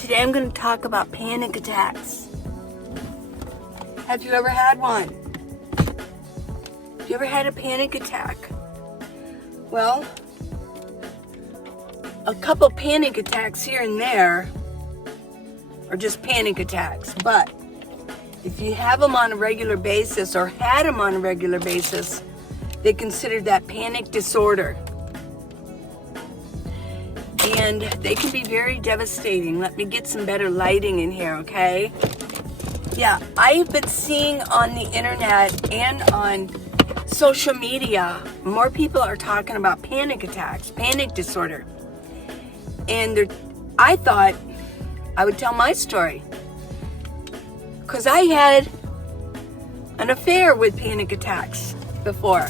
Today I'm going to talk about panic attacks. Have you ever had one? Have you ever had a panic attack? Well, a couple panic attacks here and there are just panic attacks. But if you have them on a regular basis or had them on a regular basis, they consider that panic disorder. And they can be very devastating. Let me get some better lighting in here, okay? Yeah, I've been seeing on the internet and on social media, more people are talking about panic attacks, panic disorder. And I thought I would tell my story. Because I had an affair with panic attacks before.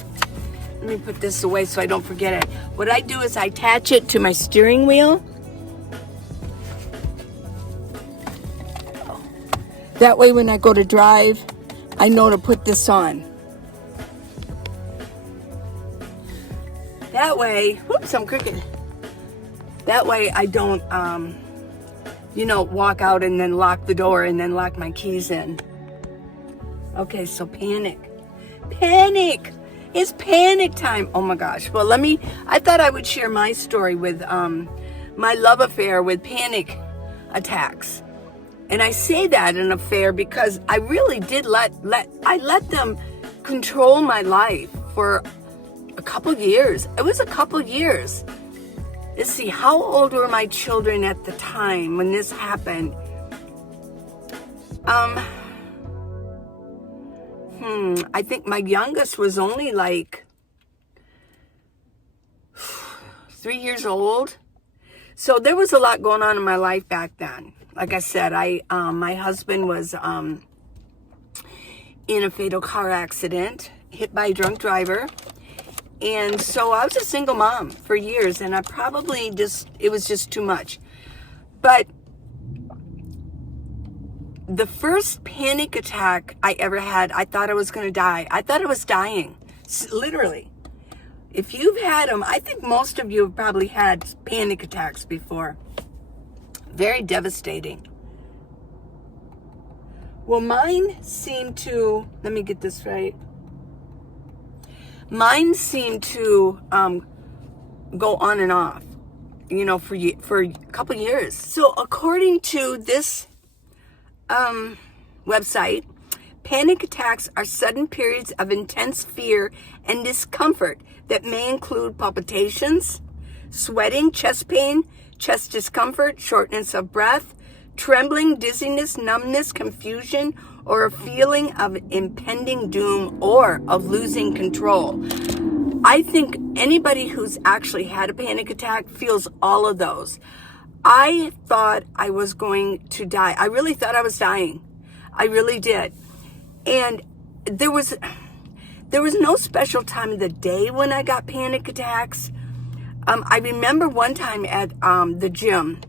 Let me put this away so I don't forget it. What I do is I attach it to my steering wheel. That way when I go to drive, I know to put this on. That way, whoops, I'm crooked. That way I don't, walk out and then lock the door and then lock my keys in. Okay, so panic. Panic! It's panic time. Oh my gosh. Well, I thought I would share my story with my love affair with panic attacks. And I say that an affair because I really did let them control my life for a couple years. It was a couple years. Let's see, how old were my children at the time when this happened? I think my youngest was only like 3 years old. So there was a lot going on in my life back then. Like I said, my husband was in a fatal car accident, hit by a drunk driver. And so I was a single mom for years, and it was just too much. But the first panic attack I ever had, I thought I was going to die. I thought I was dying, literally. If you've had them, I think most of you have probably had panic attacks before. Very devastating. Well, mine seemed to, let me get this right. Mine seemed to go on and off, for a couple years. So according to this website, panic attacks are sudden periods of intense fear and discomfort that may include palpitations, sweating, chest pain, chest discomfort, shortness of breath, trembling, dizziness, numbness, confusion, or a feeling of impending doom or of losing control. I think anybody who's actually had a panic attack feels all of those. I thought I was going to die. I really thought I was dying. I really did. And there was no special time of the day when I got panic attacks. I remember one time at the gym,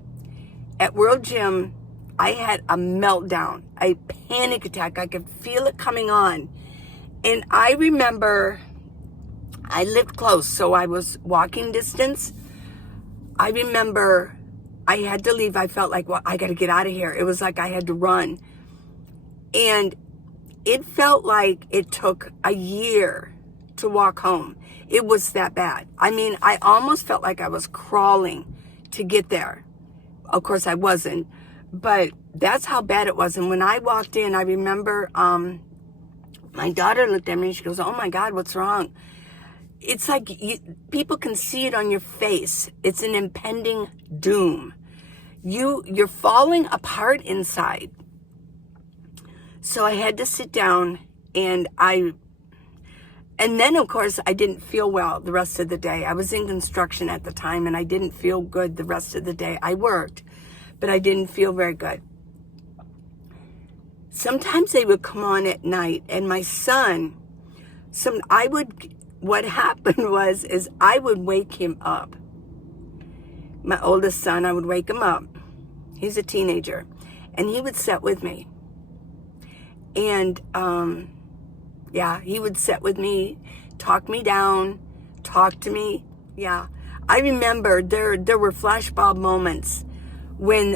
at World Gym, I had a meltdown, a panic attack. I could feel it coming on. And I remember I lived close, so I was walking distance. I remember I had to leave. I felt like, well, I got to get out of here. It was like I had to run. And it felt like it took a year to walk home. It was that bad. I mean, I almost felt like I was crawling to get there. Of course, I wasn't. But that's how bad it was. And when I walked in, I remember my daughter looked at me and she goes, "Oh my God, what's wrong?" It's like people can see it on your face. It's an impending doom. You're falling apart inside. So I had to sit down and then of course I didn't feel well the rest of the day. I was in construction at the time and I didn't feel good the rest of the day. I worked, but I didn't feel very good. Sometimes they would come on at night and my son, what happened is I would wake him up. My oldest son, I would wake him up. He's a teenager. And he would sit with me. And, he would sit with me, talk me down, talk to me. Yeah. I remember there were flashbulb moments when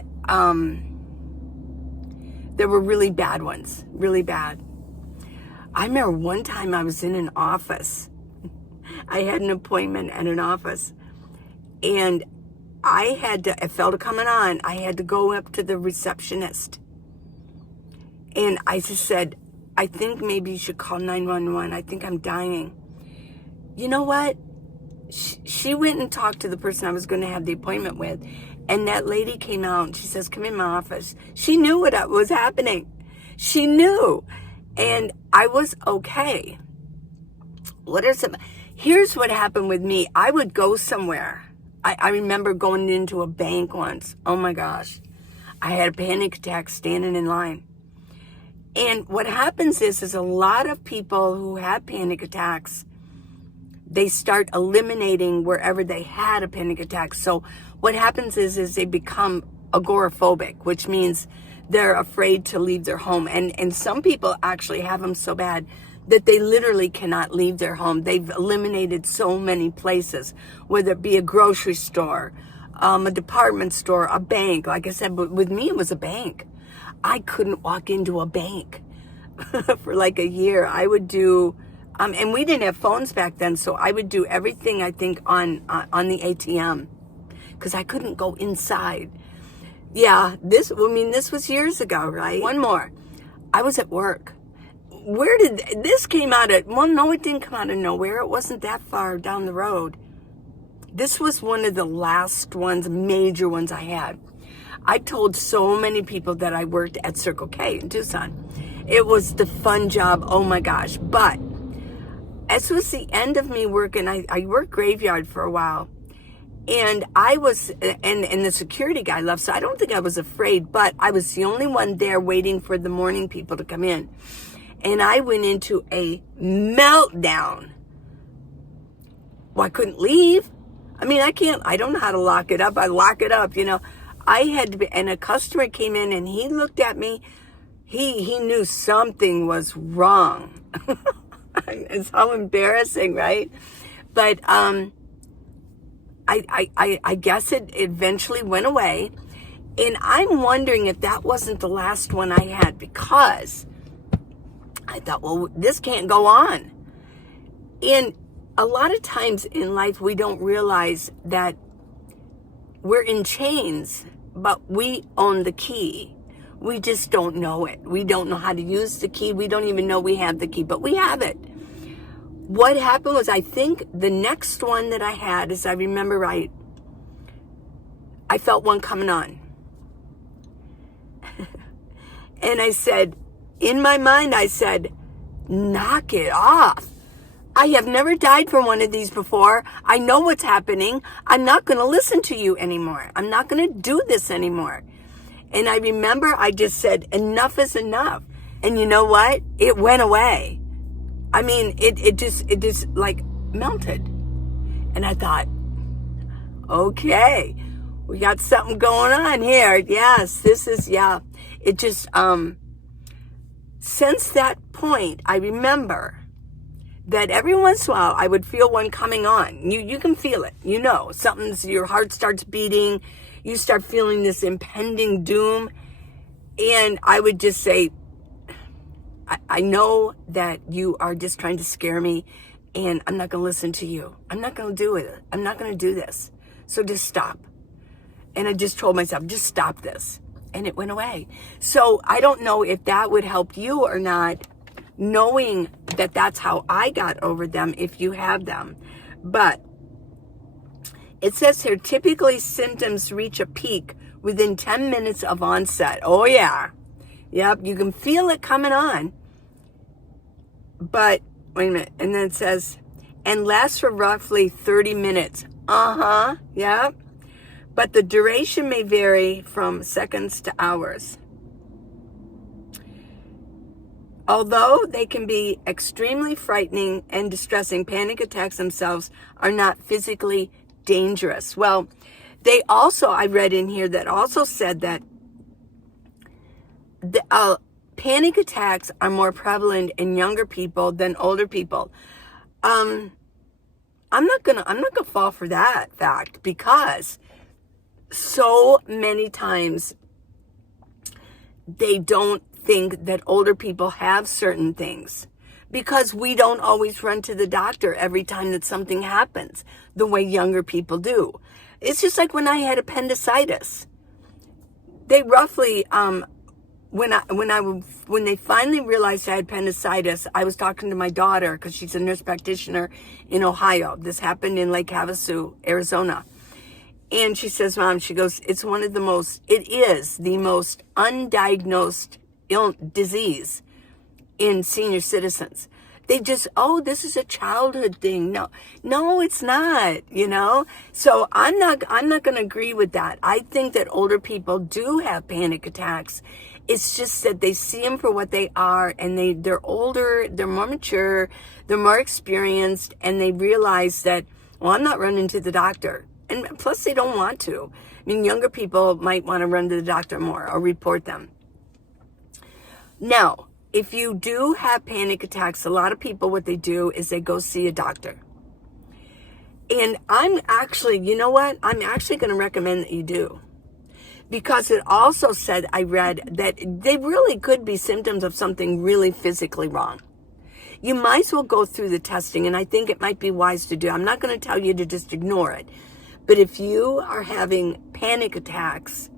there were really bad ones, really bad. I remember one time I was in an office. I had an appointment at an office, and I felt it coming on. I had to go up to the receptionist, and I just said, I think maybe you should call 911. I think I'm dying. You know what? She went and talked to the person I was going to have the appointment with, and that lady came out and she says, come in my office. She knew what was happening. She knew. And I was okay. Here's what happened with me. I would go somewhere. I remember going into a bank once. Oh my gosh. I had a panic attack standing in line. And what happens is a lot of people who have panic attacks, they start eliminating wherever they had a panic attack. So what happens is they become agoraphobic, which means they're afraid to leave their home. And some people actually have them so bad that they literally cannot leave their home. They've eliminated so many places, whether it be a grocery store, a department store, a bank. Like I said, but with me, it was a bank. I couldn't walk into a bank for like a year. I would do, and we didn't have phones back then, so I would do everything, I think, on the ATM, because I couldn't go inside. Yeah, this was years ago, right? One more. I was at work. Where did this came out of? Well, no, it didn't come out of nowhere. It wasn't that far down the road. This was one of the last ones, major ones I had. I told so many people that I worked at Circle K in Tucson. It was the fun job, oh my gosh. But this was the end of me working. I worked graveyard for a while. And I was, and the security guy left, so I don't think I was afraid, but I was the only one there waiting for the morning people to come in. And I went into a meltdown. Well, I couldn't leave. I mean, I don't know how to lock it up. I lock it up, I had to be, and a customer came in and he looked at me. He knew something was wrong. It's so embarrassing, right? But, I guess it eventually went away. And I'm wondering if that wasn't the last one I had, because I thought, well, this can't go on. And a lot of times in life, we don't realize that we're in chains, but we own the key. We just don't know it. We don't know how to use the key. We don't even know we have the key, but we have it. What happened was, I think the next one that I had, as I remember right, I felt one coming on. And I said, in my mind, I said, knock it off. I have never died from one of these before. I know what's happening. I'm not going to listen to you anymore. I'm not going to do this anymore. And I remember I just said, enough is enough. And you know what? It went away. I mean, it just like melted. And I thought, okay, we got something going on here. Yes, this is, yeah. It just, since that point, I remember that every once in a while I would feel one coming on. You can feel it. Your heart starts beating. You start feeling this impending doom. And I would just say, I know that you are just trying to scare me, and I'm not going to listen to you. I'm not going to do it. I'm not going to do this. So just stop. And I just told myself, just stop this. And it went away. So I don't know if that would help you or not, knowing that that's how I got over them, if you have them. But it says here, typically symptoms reach a peak within 10 minutes of onset. Oh yeah. Yep, you can feel it coming on. But, wait a minute. And then it says, and lasts for roughly 30 minutes. Yep. But the duration may vary from seconds to hours. Although they can be extremely frightening and distressing, panic attacks themselves are not physically dangerous. Well, they also, I read in here that also said that the panic attacks are more prevalent in younger people than older people. I'm not gonna fall for that fact, because so many times they don't think that older people have certain things, because we don't always run to the doctor every time that something happens the way younger people do. It's just like when I had appendicitis. They roughly, when they finally realized I had appendicitis, I was talking to my daughter, because she's a nurse practitioner in Ohio. This happened in Lake Havasu, Arizona. And she says, Mom, she goes, it is the most undiagnosed disease in senior citizens. They just, this is a childhood thing. No, it's not, So I'm not going to agree with that. I think that older people do have panic attacks. It's just that they see them for what they are, and they're older, they're more mature, they're more experienced, and they realize that, well, I'm not running to the doctor. And plus, they don't want to. I mean, younger people might want to run to the doctor more or report them. Now, if you do have panic attacks, a lot of people, what they do is they go see a doctor. And I'm actually, you know what? I'm actually going to recommend that you do. Because it also said, I read, that they really could be symptoms of something really physically wrong. You might as well go through the testing, and I think it might be wise to do. I'm not going to tell you to just ignore it. But if you are having panic attacks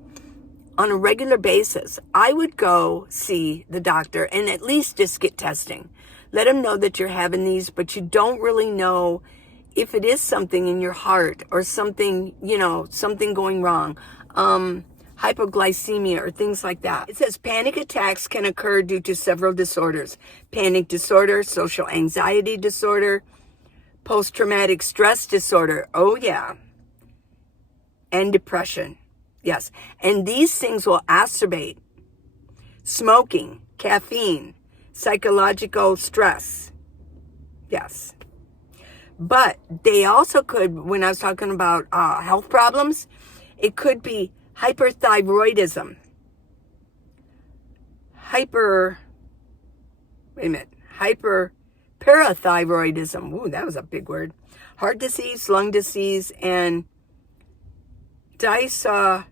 on a regular basis, I would go see the doctor and at least just get testing. Let them know that you're having these, but you don't really know if it is something in your heart or something, something going wrong, hypoglycemia or things like that. It says panic attacks can occur due to several disorders: panic disorder, social anxiety disorder, post-traumatic stress disorder. Oh yeah. And depression. Yes. And these things will exacerbate smoking, caffeine, psychological stress. Yes. But they also could, when I was talking about health problems, it could be hyperthyroidism. Hyperparathyroidism. Ooh, that was a big word. Heart disease, lung disease, and dysautonomia,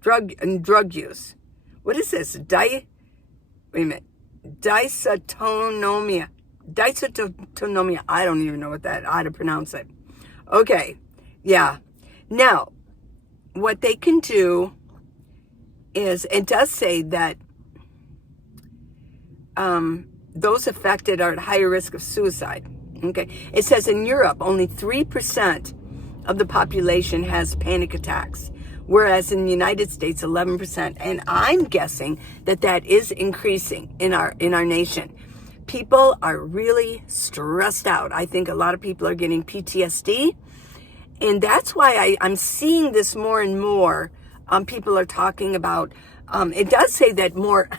drug use. What is this? Dysautonomia. I don't even know how to pronounce it. Okay. Yeah. Now, what they can do is, it does say that those affected are at higher risk of suicide. Okay. It says in Europe, only 3% of the population has panic attacks, whereas in the United States, 11%. And I'm guessing that is increasing in our nation. People are really stressed out. I think a lot of people are getting PTSD. And that's why I'm seeing this more and more. People are talking about, it does say that more,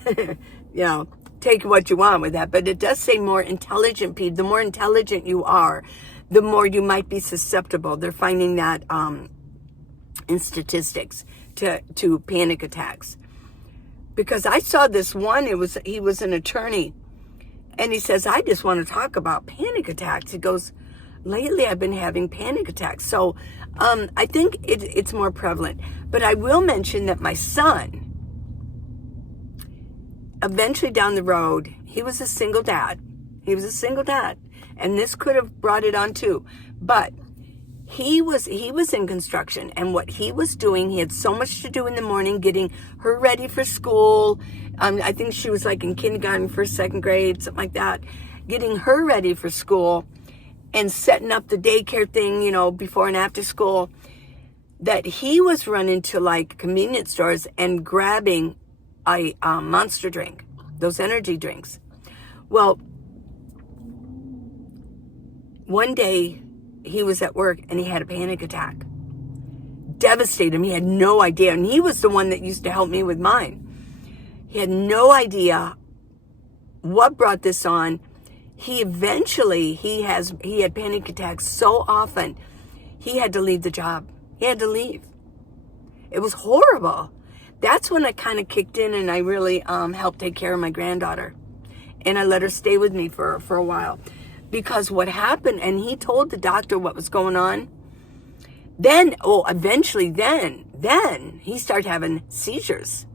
take what you want with that, but it does say more intelligent people. The more intelligent you are, the more you might be susceptible. They're finding that in statistics to panic attacks. Because I saw this one, he was an attorney, and he says, I just want to talk about panic attacks. He goes, lately I've been having panic attacks. So I think it's more prevalent. But I will mention that my son, eventually down the road, he was a single dad. And this could have brought it on too. But he was in construction, and what he was doing, he had so much to do in the morning, getting her ready for school. I think she was like in kindergarten, first, second grade, something like that. Getting her ready for school and setting up the daycare thing, before and after school, that he was running to like convenience stores and grabbing a Monster drink, those energy drinks. Well, one day he was at work and he had a panic attack. Devastated him. He had no idea. And he was the one that used to help me with mine. He had no idea what brought this on. He eventually, he had panic attacks so often, he had to leave the job. He had to leave. It was horrible. That's when I kind of kicked in, and I really helped take care of my granddaughter. And I let her stay with me for a while. Because what happened, and he told the doctor what was going on, Eventually then he started having seizures.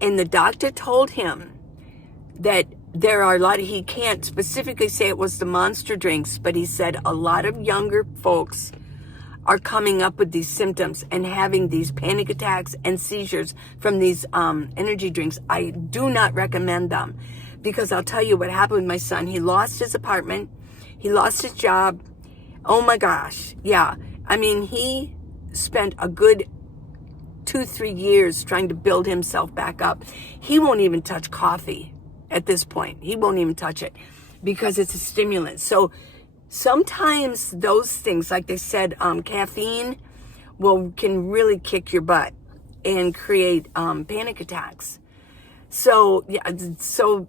And the doctor told him that there are a lot of, he can't specifically say it was the monster drinks, but he said a lot of younger folks are coming up with these symptoms and having these panic attacks and seizures from these energy drinks. I do not recommend them, because I'll tell you what happened with my son. He lost his apartment. He lost his job. Oh my gosh. Yeah. I mean, he spent a good 2-3 years trying to build himself back up. He won't even touch coffee at this point. He won't even touch it because it's a stimulant. So sometimes those things, like they said, caffeine can really kick your butt and create panic attacks. So yeah, so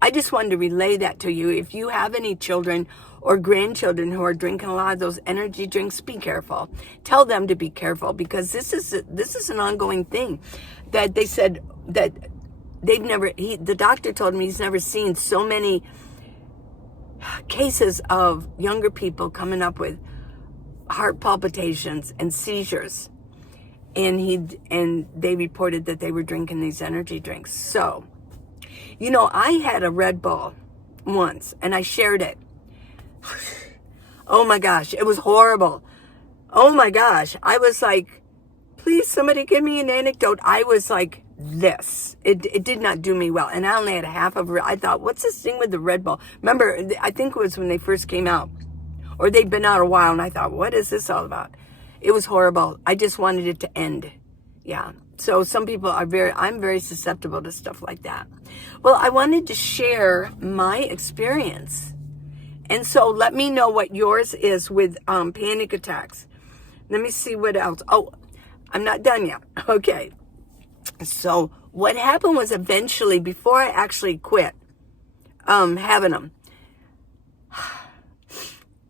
I just wanted to relay that to you. If you have any children or grandchildren who are drinking a lot of those energy drinks, be careful. Tell them to be careful, because this is an ongoing thing. That they said that the doctor told me he's never seen so many cases of younger people coming up with heart palpitations and seizures, and they reported that they were drinking these energy drinks. So, I had a Red Bull once and I shared it. Oh my gosh, it was horrible. Oh my gosh, I was like, please somebody give me an anecdote. I was like this. It did not do me well. And I only had a half of it. I thought, what's this thing with the Red Bull? Remember, I think it was when they first came out, or they'd been out a while, and I thought, what is this all about? It was horrible. I just wanted it to end. Yeah. So some people I'm very susceptible to stuff like that. Well, I wanted to share my experience. And so let me know what yours is with panic attacks. Let me see what else. Oh, I'm not done yet. Okay. So what happened was, eventually, before I actually quit having them,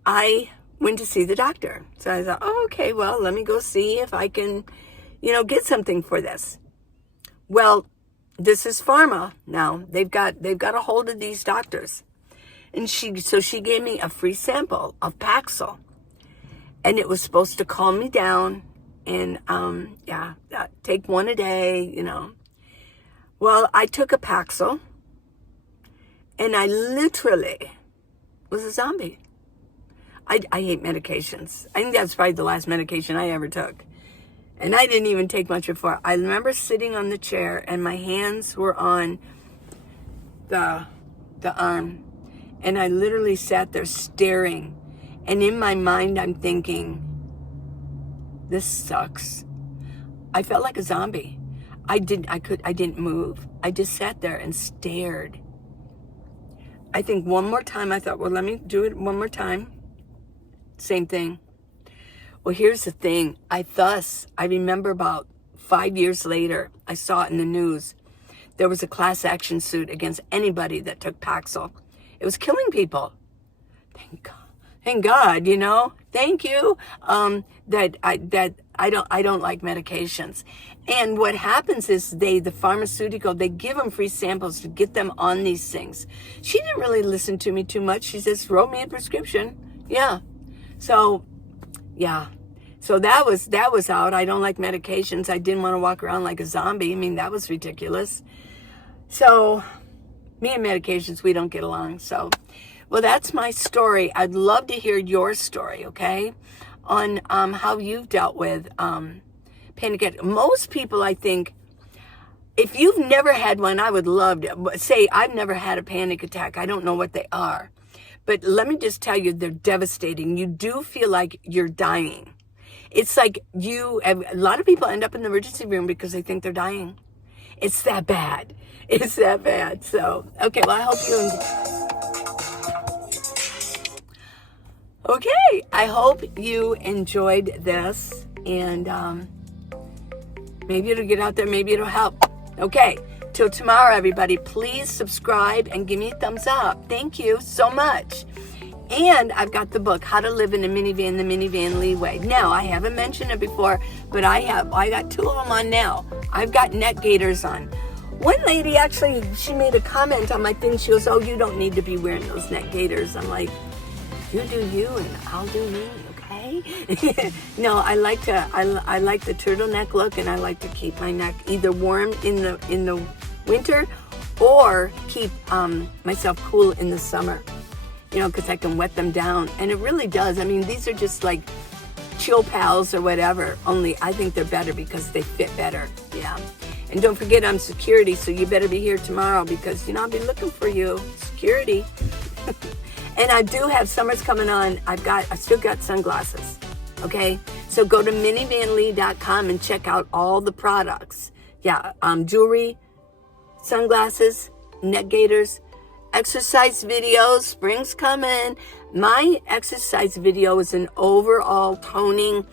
I went to see the doctor. So I thought, oh, okay, well, let me go see if I can, get something for this. Well, this is pharma now. They've got a hold of these doctors. And she gave me a free sample of Paxil, and it was supposed to calm me down and take one a day, Well, I took a Paxil, and I literally was a zombie. I hate medications. I think that's probably the last medication I ever took. And I didn't even take much before. I remember sitting on the chair, and my hands were on the arm. And I literally sat there staring. And in my mind, I'm thinking, this sucks. I felt like a zombie. I didn't move. I just sat there and stared. I think one more time, I thought, well, let me do it one more time. Same thing. Well, here's the thing. I remember about 5 years later, I saw it in the news. There was a class action suit against anybody that took Paxil. It was killing people. Thank God, Thank you. That I don't like medications. And what happens is the pharmaceutical, they give them free samples to get them on these things. She didn't really listen to me too much. She just wrote me a prescription. Yeah. So, yeah. So that was out. I don't like medications. I didn't want to walk around like a zombie. I mean, that was ridiculous. So, me and medications, we don't get along. So, well, that's my story. I'd love to hear your story, okay, on how you've dealt with panic attack. Most people, I think, if you've never had one, I would love to say, I've never had a panic attack. I don't know what they are. But let me just tell you, they're devastating. You do feel like you're dying. It's like a lot of people end up in the emergency room because they think they're dying. It's that bad. It's that bad. So, okay, well, I hope I hope you enjoyed this, and maybe it'll get out there, maybe it'll help. Okay, till tomorrow, everybody, please subscribe and give me a thumbs up. Thank you so much. And I've got the book, How to Live in a Minivan, the Minivan Leeway. Now, I haven't mentioned it before, but I got 2 of them on now. I've got neck gaiters on. One lady actually, she made a comment on my thing. She goes, oh, you don't need to be wearing those neck gaiters. I'm like, you do you and I'll do me, okay? Hi. No, I like the turtleneck look, and I like to keep my neck either warm in the winter or keep myself cool in the summer. You know, because I can wet them down, and it really does. I mean, these are just like Chill Pals or whatever. Only I think they're better because they fit better. Yeah. And don't forget, I'm security, so you better be here tomorrow because, you know, I'll be looking for you. Security. And I do have, summer's coming on. I still got sunglasses. Okay? So go to minivanlee.com and check out all the products. Yeah, jewelry, sunglasses, neck gaiters, exercise videos. Spring's coming. My exercise video is an overall toning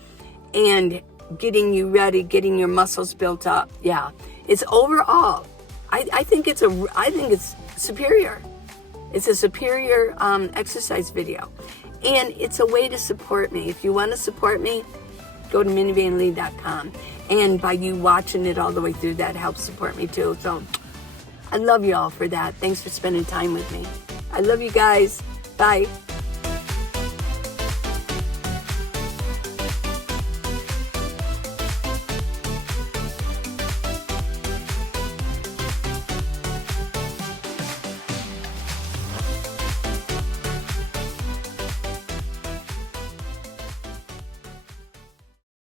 and getting you ready, getting your muscles built up. Yeah, it's overall. I think it's superior. It's a superior exercise video, and it's a way to support me. If you want to support me, go to minivanlee.com, and by you watching it all the way through, that helps support me too. So I love you all for that. Thanks for spending time with me. I love you guys. Bye.